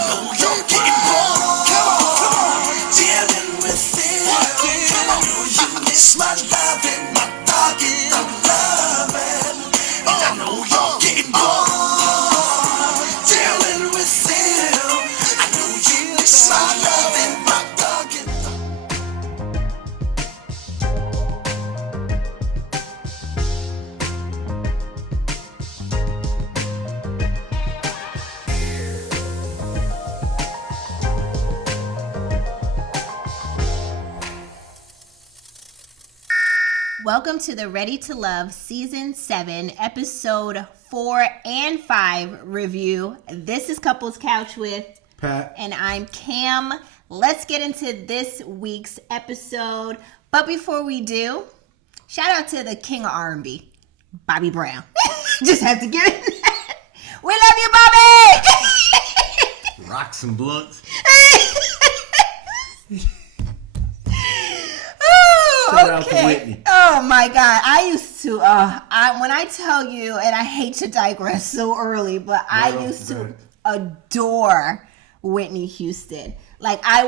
know you're getting bored. Come on, dealing with it. Come on, you miss my love and my target of loving. And I know you're getting bored. Dealing with it. I know you miss my love and my target. Welcome to the Ready to Love Season 7, Episode 4 and 5 review. This is Couples Couch with Pat. And I'm Cam. Let's get into this week's episode. But before we do, shout out to the king of R&B, Bobby Brown. Just have to give it. We love you, Bobby! Rock some blunts. Shout out to Whitney. Oh my God. I used to, when I tell you, and I hate to digress so early, but I used to adore Whitney Houston. Like I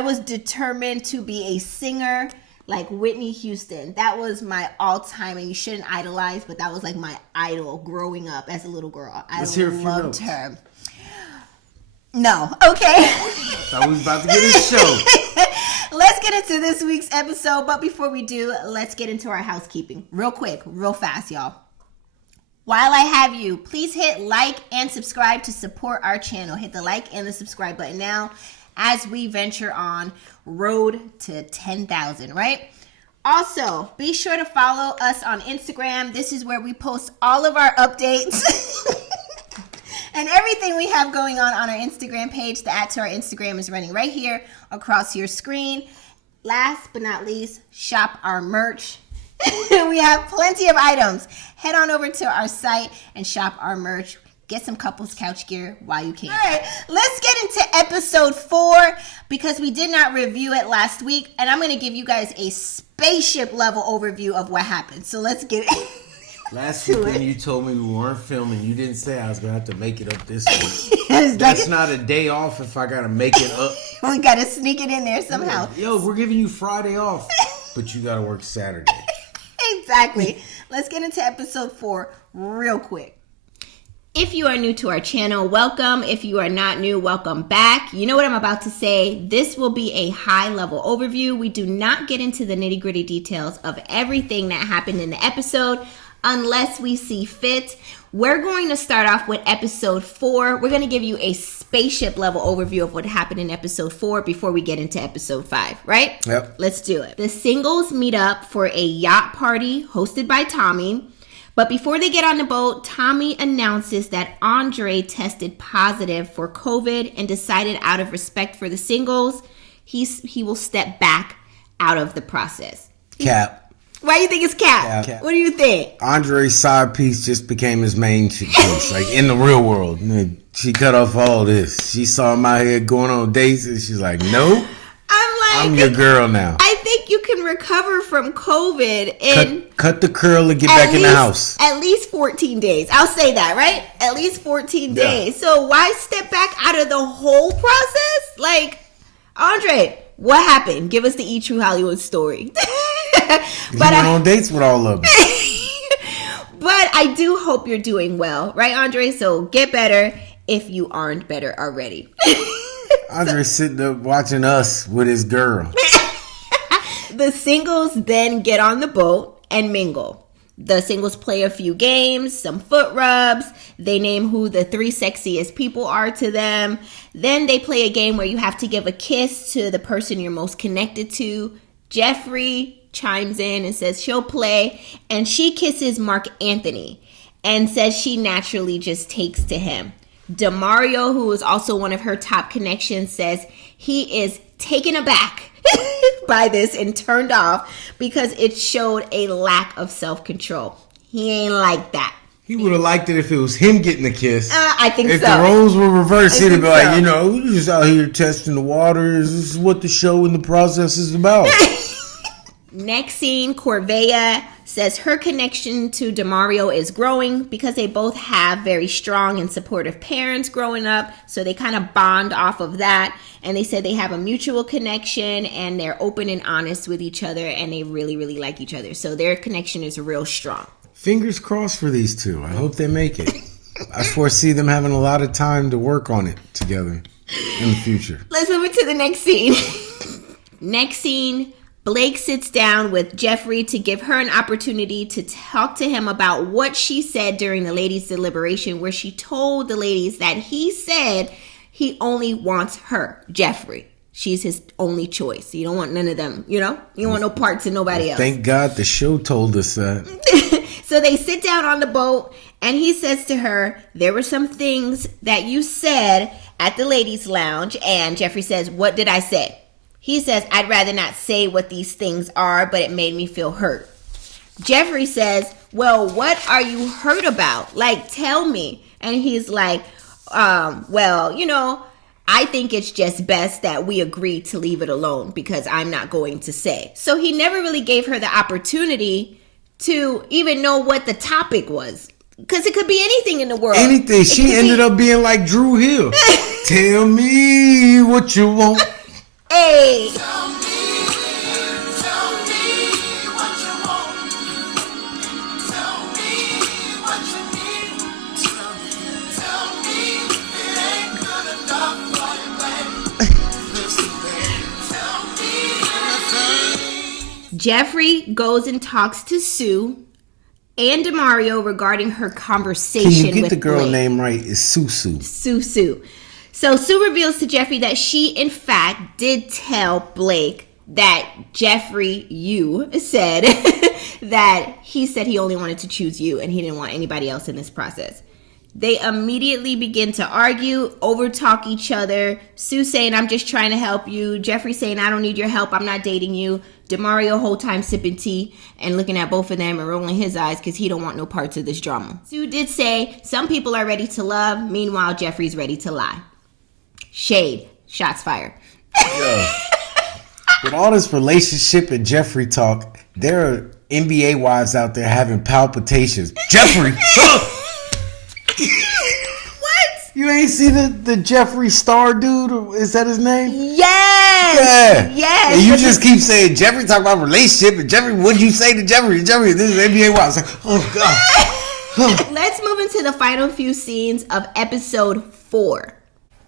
was determined to be a singer like Whitney Houston. That was my all-time, and you shouldn't idolize, but that was like my idol growing up as a little girl. I loved her. No. Okay. I was about to get a show. Let's get into this week's episode, but before we do, let's get into our housekeeping. Real quick, real fast, y'all. While I have you, please hit like and subscribe to support our channel. Hit the like and the subscribe button now as we venture on road to 10,000, right? Also, be sure to follow us on Instagram. This is where we post all of our updates. And everything we have going on our Instagram page. The @ to our Instagram is running right here across your screen. Last but not least, shop our merch. We have plenty of items. Head on over to our site and shop our merch. Get some couples couch gear while you can. All right, let's get into episode 4 because we did not review it last week. And I'm going to give you guys a spaceship level overview of what happened. So let's get it. Last week when you told me we weren't filming, you didn't say I was going to have to make it up this week. That's not a day off if I got to make it up. We got to sneak it in there somehow. Yo, we're giving you Friday off, but you got to work Saturday. Exactly. Let's get into episode 4 real quick. If you are new to our channel, welcome. If you are not new, welcome back. You know what I'm about to say. This will be a high-level overview. We do not get into the nitty-gritty details of everything that happened in the episode unless we see fit. We're going to start off with episode 4. We're going to give you a spaceship level overview of what happened in episode 4 before we get into episode 5, right? Yep. Let's do it. The singles meet up for a yacht party hosted by Tommy. But before they get on the boat, Tommy announces that Andre tested positive for COVID and decided out of respect for the singles, he will step back out of the process. Cap. Why do you think it's Cap? What do you think? Andre's side piece just became his main piece, like in the real world. She cut off all this. She saw him out here going on dates, and she's like, "No, I'm your girl now." I think you can recover from COVID and cut the curl and get back in the house. At least 14 days. I'll say that, right? At least 14 days. So why step back out of the whole process? Like, Andre, what happened? Give us the E! True Hollywood story. But went on dates with all of them. But I do hope you're doing well, right, Andre? So get better if you aren't better already. Andre's sitting up watching us with his girl. The singles then get on the boat and mingle. The singles play a few games, some foot rubs. They name who the 3 sexiest people are to them. Then they play a game where you have to give a kiss to the person you're most connected to. Jeffrey chimes in and says she'll play, and she kisses Mark Anthony and says she naturally just takes to him. Demario, who is also one of her top connections, says he is taken aback by this and turned off because it showed a lack of self-control. He ain't like that. He would have liked it if it was him getting the kiss. I think so. If the roles were reversed, he'd be like, we're just out here testing the waters. This is what the show and the process is about. Next scene, Corvea says her connection to DeMario is growing because they both have very strong and supportive parents growing up. So they kind of bond off of that. And they said they have a mutual connection and they're open and honest with each other and they really, really like each other. So their connection is real strong. Fingers crossed for these two. I hope they make it. I foresee them having a lot of time to work on it together in the future. Let's move into the next scene. Next scene, Blake sits down with Jeffrey to give her an opportunity to talk to him about what she said during the ladies' deliberation, where she told the ladies that he said he only wants her, Jeffrey. She's his only choice. You don't want none of them, you know? You don't want no parts of nobody else. Thank God the show told us that. So they sit down on the boat and he says to her, there were some things that you said at the ladies' lounge. And Jeffrey says, what did I say? He says, I'd rather not say what these things are, but it made me feel hurt. Jeffrey says, well, what are you hurt about? Like, tell me. And he's like, well, you know, I think it's just best that we agree to leave it alone because I'm not going to say. So he never really gave her the opportunity to even know what the topic was. Because it could be anything in the world. Anything. She ended up being like Drew Hill. Tell me what you want. Hey. Tell me what you want. Tell me what you need. Tell me it ain't good enough for you, babe. Listen, babe. Tell me anything. Jeffrey goes and talks to Sue and DeMario regarding her conversation with Can you get the girl Blake. name right? It's Susu. Sue. So Sue reveals to Jeffrey that she, in fact, did tell Blake that Jeffrey, you said that he said he only wanted to choose you and he didn't want anybody else in this process. They immediately begin to argue, overtalk each other. Sue saying, I'm just trying to help you. Jeffrey saying, I don't need your help. I'm not dating you. DeMario whole time sipping tea and looking at both of them and rolling his eyes because he don't want no parts of this drama. Sue did say, some people are ready to love. Meanwhile, Jeffrey's ready to lie. Shade. Shots fired. Yo, with all this relationship and Jeffrey talk, there are NBA wives out there having palpitations. Jeffrey! What? You ain't see the Jeffrey Star dude? Or is that his name? Yes! Yeah. Yes! And you just keep saying, Jeffrey talk about relationship, and Jeffrey, what'd you say to Jeffrey? Jeffrey, this is NBA wives. Like, oh, God. Let's move into the final few scenes of episode 4.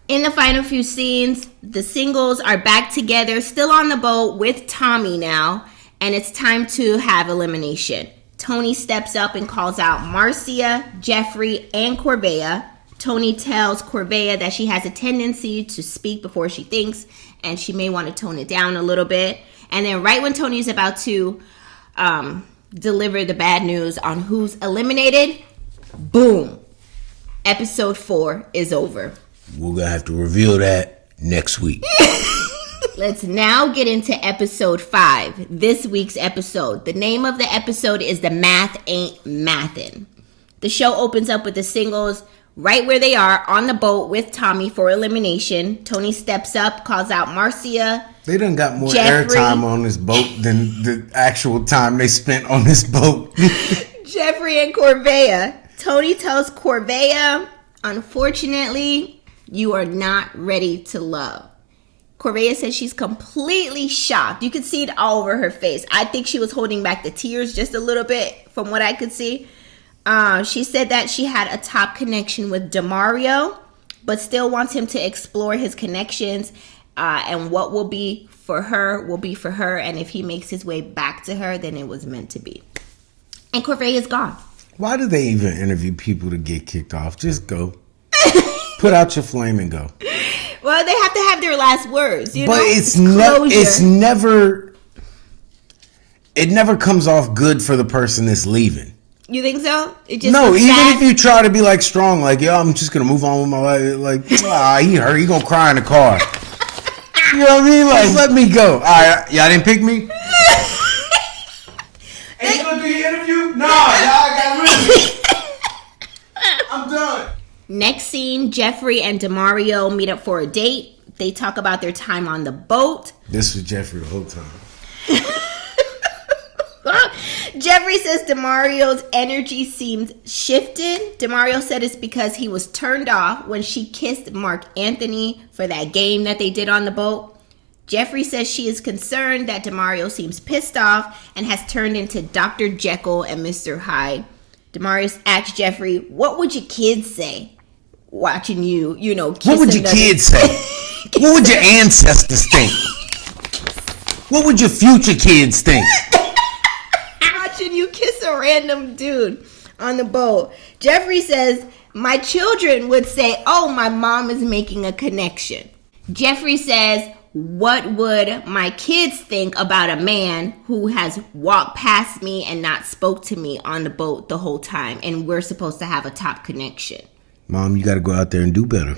In the final few scenes, the singles are back together, still on the boat with Tommy now, and it's time to have elimination. Tony steps up and calls out Marcia, Jeffrey, and Corvea. Tony tells Corvea that she has a tendency to speak before she thinks, and she may want to tone it down a little bit. And then right when Tony's about to deliver the bad news on who's eliminated, boom, episode 4 is over. We're going to have to reveal that next week. Let's now get into episode 5, this week's episode. The name of the episode is The Math Ain't Mathin'. The show opens up with the singles right where they are on the boat with Tommy for elimination. Tony steps up, calls out Marcia. They done got more Jeffrey. airtime on this boat than the actual time they spent on this boat. Jeffrey and Corvea. Tony tells Corvea, unfortunately, you are not ready to love. Corvea says she's completely shocked. You could see it all over her face. I think she was holding back the tears just a little bit from what I could see. She said that she had a top connection with DeMario, but still wants him to explore his connections. And what will be for her will be for her. And if he makes his way back to her, then it was meant to be. And Corvea is gone. Why do they even interview people to get kicked off? Just go. Put out your flame and go. Well, they have to have their last words, you know? But it never comes off good for the person that's leaving. You think so? It just No, looks even sad? if you try to be like strong, like, yo, I'm just gonna move on with my life. Like, he hurt. He gonna cry in the car. You know what I mean? Like, let me go. All right, y'all didn't pick me. Ain't you gonna do your interview? No, y'all got rid of me. I'm done. Next scene, Jeffrey and DeMario meet up for a date. They talk about their time on the boat. This was Jeffrey the whole time. Jeffrey says DeMario's energy seemed shifted. DeMario said it's because he was turned off when she kissed Mark Anthony for that game that they did on the boat. Jeffrey says she is concerned that DeMario seems pissed off and has turned into Dr. Jekyll and Mr. Hyde. DeMario asked Jeffrey, what would your kids say watching you, kiss What would your kids say? What would your ancestors think? What would your future kids think? Watching you kiss a random dude on the boat. Jeffrey says, my children would say, oh, my mom is making a connection. Jeffrey says, what would my kids think about a man who has walked past me and not spoke to me on the boat the whole time, and we're supposed to have a top connection? Mom, you got to go out there and do better.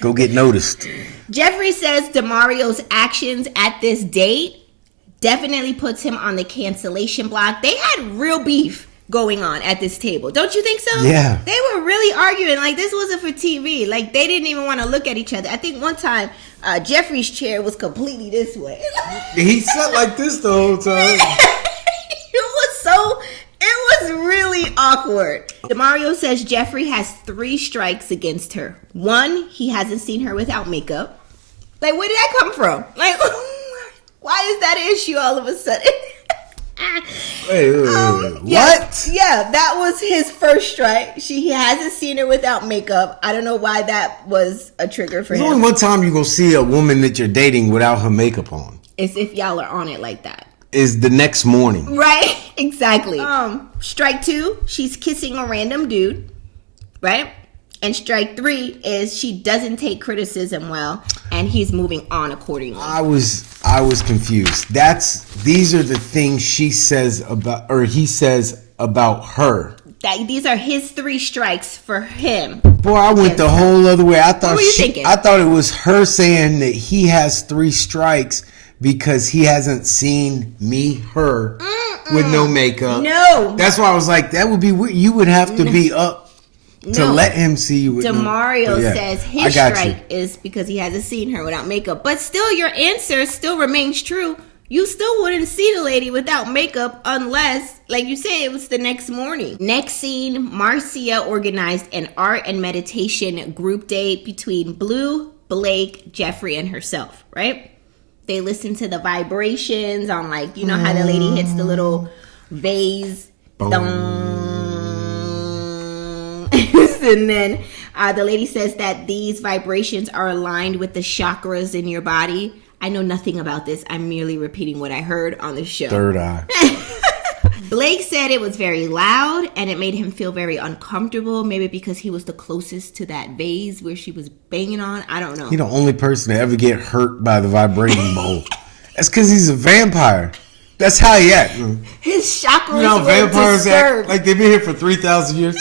Go get noticed. Jeffrey says DeMario's actions at this date definitely puts him on the cancellation block. They had real beef going on at this table. Don't you think so? Yeah. They were really arguing. Like, this wasn't for TV. Like, they didn't even want to look at each other. I think one time, Jeffrey's chair was completely this way. He sat like this the whole time. It was really awkward. DeMario says Jeffrey has 3 strikes against her. 1, he hasn't seen her without makeup. Like, where did that come from? Like, why is that an issue all of a sudden? Wait, what? Yeah, that was his first strike. He hasn't seen her without makeup. I don't know why that was a trigger for There's him. only one time you're going to see a woman that you're dating without her makeup on. It's if y'all are on it like that. Is the next morning. Right? Exactly. Strike 2, she's kissing a random dude. Right? And strike 3 is she doesn't take criticism well, and he's moving on accordingly. I was confused. These are the things she says about, or he says about her. These are his 3 strikes for him. Boy, I went the whole other way. I thought What were you thinking? I thought it was her saying that he has 3 strikes because he hasn't seen her with no makeup. No. That's why I was like, that would be weird. You would have to be up to let him see you with DeMario says his strike is because he hasn't seen her without makeup. But still, your answer still remains true. You still wouldn't see the lady without makeup unless, like you said, it was the next morning. Next scene, Marcia organized an art and meditation group date between Blue, Blake, Jeffrey, and herself, right? They listen to the vibrations on, like, you know how the lady hits the little vase. And then the lady says that these vibrations are aligned with the chakras in your body. I know nothing about this. I'm merely repeating what I heard on the show. Third eye. Blake said it was very loud and it made him feel very uncomfortable. Maybe because he was the closest to that vase where she was banging on. I don't know. He's the only person to ever get hurt by the vibrating bowl. That's because he's a vampire. That's how he acts. His chakras You know, were vampires disturbed. act like they've been here for 3,000 years.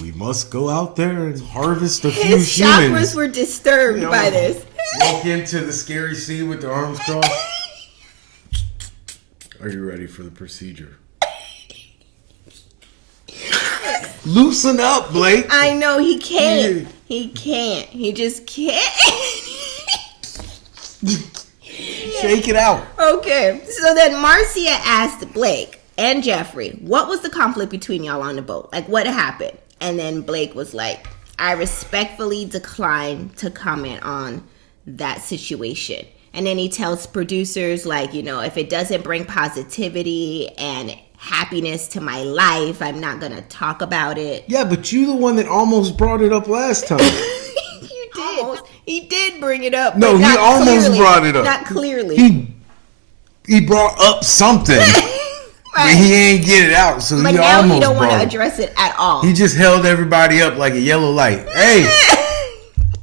We must go out there and harvest a few His humans. chakras were disturbed by this. Walk into the scary sea with the arms crossed. Are you ready for the procedure? Loosen up, Blake. I know he can't. Yeah. He can't. He just can't. Shake it out. Okay. So then Marcia asked Blake and Jeffrey, what was the conflict between y'all on the boat? Like, what happened? And then Blake was like, I respectfully decline to comment on that situation. And then he tells producers, like, you know, if it doesn't bring positivity and happiness to my life, I'm not going to talk about it. Yeah, but you the one that almost brought it up last time. You did. Almost. He did bring it up. No, but he almost clearly. brought it up. Not clearly. He brought up something. Right. But he ain't get it out, so but he now almost he don't want to brought it. address it at all. He just held everybody up like a yellow light. Hey!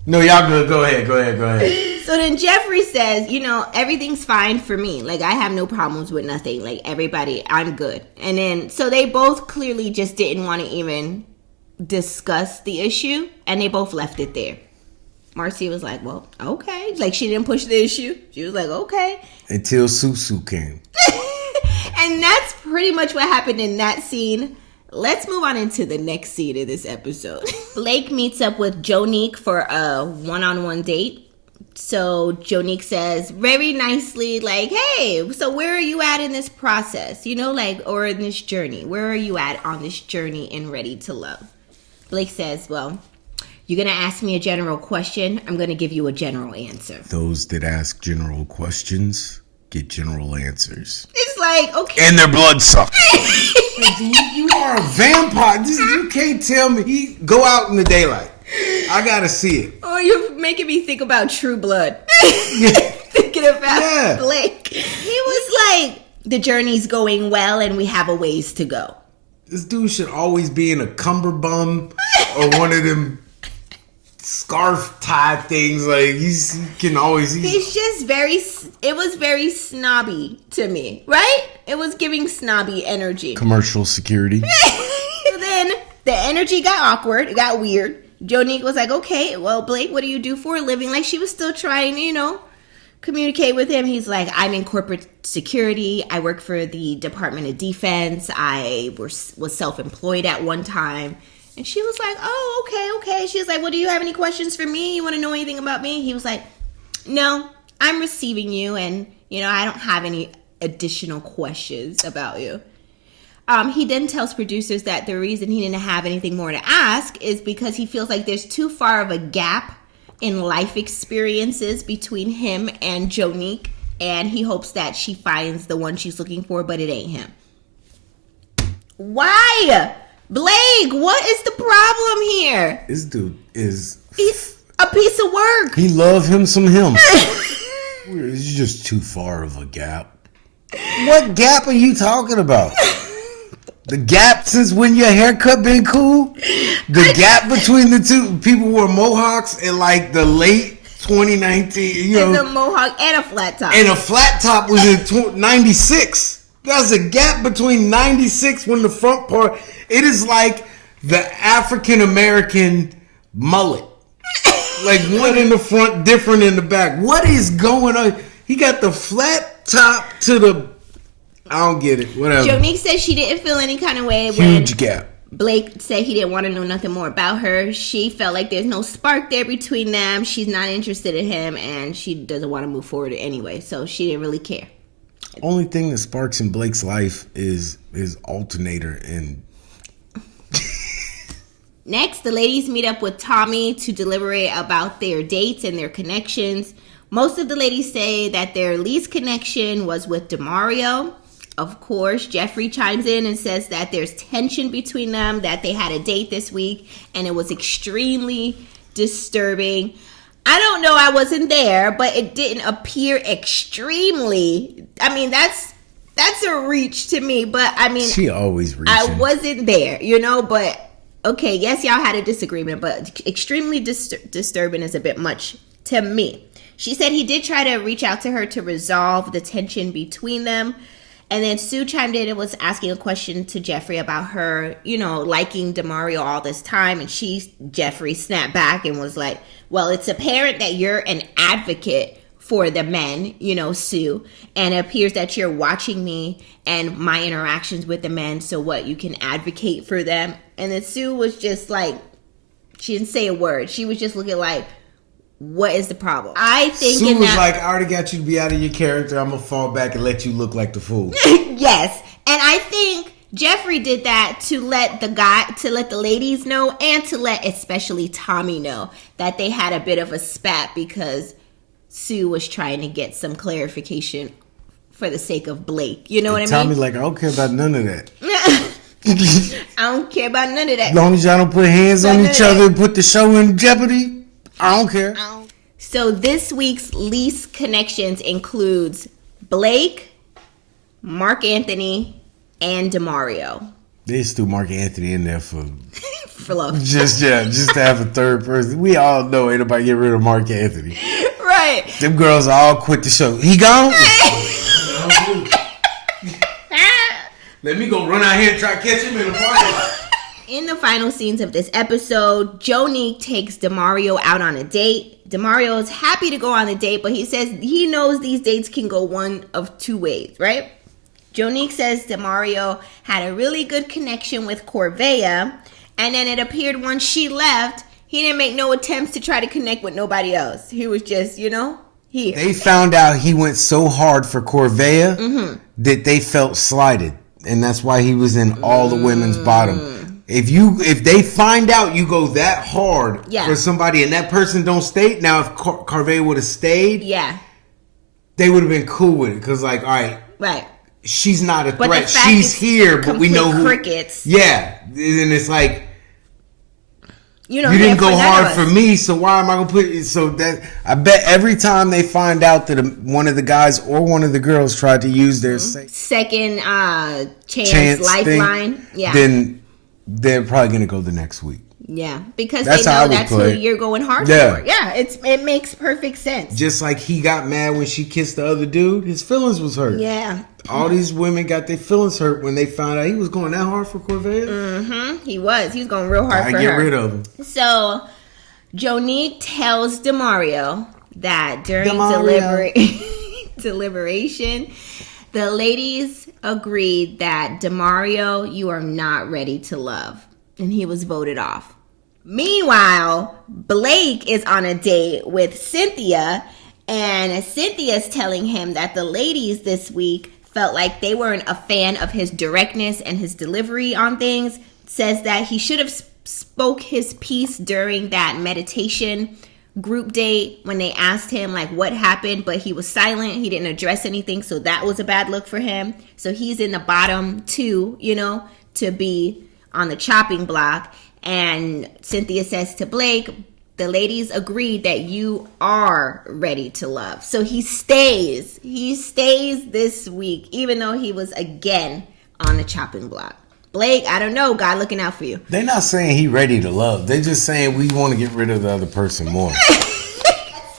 No, y'all good. Go ahead. So then Jeffrey says, you know, everything's fine for me. Like, I have no problems with nothing. Like, everybody, I'm good. And then, so they both clearly just didn't want to even discuss the issue. And they both left it there. Marcia was like, well, okay. Like, she didn't push the issue. She was like, okay. Until Susu came. And that's pretty much what happened in that scene. Let's move on into the next scene of this episode. Blake meets up with Jonique for a one-on-one date. So Jonique says very nicely, like, hey, so where are you at in this process? You know, like, or in this journey? Where are you at on this journey in Ready to Love? Blake says, well, you're going to ask me a general question. I'm going to give you a general answer. Those that ask general questions get general answers. It's like, okay. And their blood sucked. You are a vampire. You can't tell me. Go out in the daylight. I gotta see it. Oh, you're making me think about True Blood. Thinking about Blake. He was like, the journey's going well and we have a ways to go. This dude should always be in a cummerbund or one of them scarf tie things. Like, he can always... He's just it was very snobby to me, right? It was giving snobby energy. Commercial security. Then the energy got awkward. It got weird. Jonique was like, okay, well, Blake, what do you do for a living? Like, she was still trying to, communicate with him. He's like, I'm in corporate security. I work for the Department of Defense. I was self-employed at one time. And she was like, oh, okay. She was like, well, do you have any questions for me? You want to know anything about me? He was like, no, I'm receiving you. And, I don't have any additional questions about you. He then tells producers that the reason he didn't have anything more to ask is because he feels like there's too far of a gap in life experiences between him and Jonique, and he hopes that she finds the one she's looking for, but it ain't him. Why? Blake, what is the problem here? This dude is... He's a piece of work. He love him some him. It's just too far of a gap. What gap are you talking about? The gap since when your haircut been cool? The gap between the two people wore mohawks in like the late 2019, And the mohawk and a flat top. And a flat top was in 96. There's a gap between 96 when the front part, it is like the African American mullet. Like one in the front, different in the back. What is going on? He got the flat top to the... I don't get it. Whatever. Jonique said she didn't feel any kind of way Huge gap. Blake said he didn't want to know nothing more about her. She felt like there's no spark there between them. She's not interested in him, and she doesn't want to move forward anyway. So she didn't really care. Only thing that sparks in Blake's life is his alternator and... Next, the ladies meet up with Tommy to deliberate about their dates and their connections. Most of the ladies say that their least connection was with DeMario. Of course, Jeffrey chimes in and says that there's tension between them, that they had a date this week, and it was extremely disturbing. I don't know, I wasn't there, but it didn't appear extremely. I mean, that's a reach to me, but I mean... She always reaching. I wasn't there, but... Okay, yes, y'all had a disagreement, but extremely disturbing is a bit much to me. She said he did try to reach out to her to resolve the tension between them. And then Sue chimed in and was asking a question to Jeffrey about her, liking DeMario all this time. And Jeffrey snapped back and was like, well, it's apparent that you're an advocate for the men, Sue. And it appears that you're watching me and my interactions with the men. So what, you can advocate for them? And then Sue was just like, she didn't say a word. She was just looking like, what is the problem? I think Sue was like, I already got you to be out of your character. I'm going to fall back and let you look like the fool. Yes. And I think Jeffrey did that to let the ladies know, and to let especially Tommy know that they had a bit of a spat because Sue was trying to get some clarification for the sake of Blake. You know what I mean? Tommy's like, I don't care about none of that. I don't care about none of that. As long as y'all don't put hands on each other and put the show in jeopardy, I don't care. So this week's least connections includes Blake, Mark Anthony, and DeMario. They just threw Mark Anthony in there for love. Just to have a third person. We all know ain't nobody get rid of Mark Anthony. Right. Them girls all quit the show. He gone? Let me go run out here and try to catch him in the parking lot. In the final scenes of this episode, Jonique takes DeMario out on a date. DeMario is happy to go on the date, but he says he knows these dates can go one of two ways, right? Jonique says DeMario had a really good connection with Corvea, and then it appeared once she left, He didn't make no attempts to try to connect with nobody else. He was just, here. They found out he went so hard for Corvea that they felt slighted, and that's why he was in all the women's bottom. If they find out you go that hard for somebody and that person don't stay, now if Corvea would have stayed, they would have been cool with it, because like, all right, she's not a threat. She's here, but we know who. Crickets. Yeah, and it's like, you didn't go hard for me, so why am I gonna put it? So that I bet every time they find out that one of the guys or one of the girls tried to use their second chance lifeline, then they're probably gonna go the next week. Yeah, because they know that's who you're going hard for. Yeah, it makes perfect sense. Just like he got mad when she kissed the other dude, his feelings was hurt. Yeah. All these women got their feelings hurt when they found out he was going that hard for Corvea. He was going real hard for her. I get rid of him. So, Jonique tells DeMario that during deliberation, the ladies agreed that DeMario, you are not ready to love. And he was voted off. Meanwhile, Blake is on a date with Cynthia, and Cynthia's telling him that the ladies this week felt like they weren't a fan of his directness and his delivery on things. Says that he should have spoke his piece during that meditation group date when they asked him like what happened, but he was silent. He didn't address anything, so that was a bad look for him. So he's in the bottom two, to be on the chopping block. And Cynthia says to Blake, the ladies agreed that you are ready to love. So he stays this week, even though he was again on the chopping block. Blake, I don't know, God looking out for you. They're not saying he ready to love. They're just saying we want to get rid of the other person more.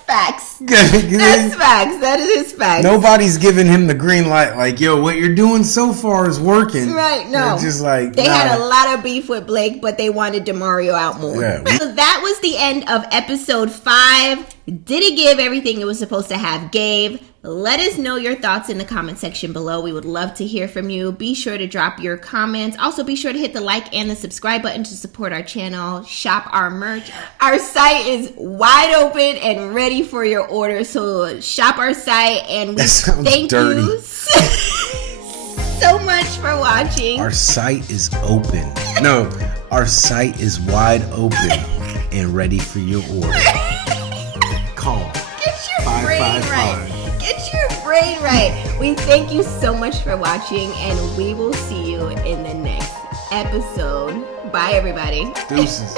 Facts. That's facts. That is facts. Nobody's giving him the green light. Like, yo, what you're doing so far is working. Right? No. They're just like they had a lot of beef with Blake, but they wanted DeMario out more. Yeah. So that was the end of episode 5. Did it give everything it was supposed to have? Gave. Let us know your thoughts in the comment section below. We would love to hear from you. Be sure to drop your comments. Also, be sure to hit the like and the subscribe button to support our channel. Shop our merch. Our site is wide open and ready for your order. So shop our site, and we thank you so much for watching. Our site is open. No, our site is wide open and ready for your order. Call. Get your brain right. Get your brain right. We thank you so much for watching, and we will see you in the next episode. Bye, everybody. Deuces.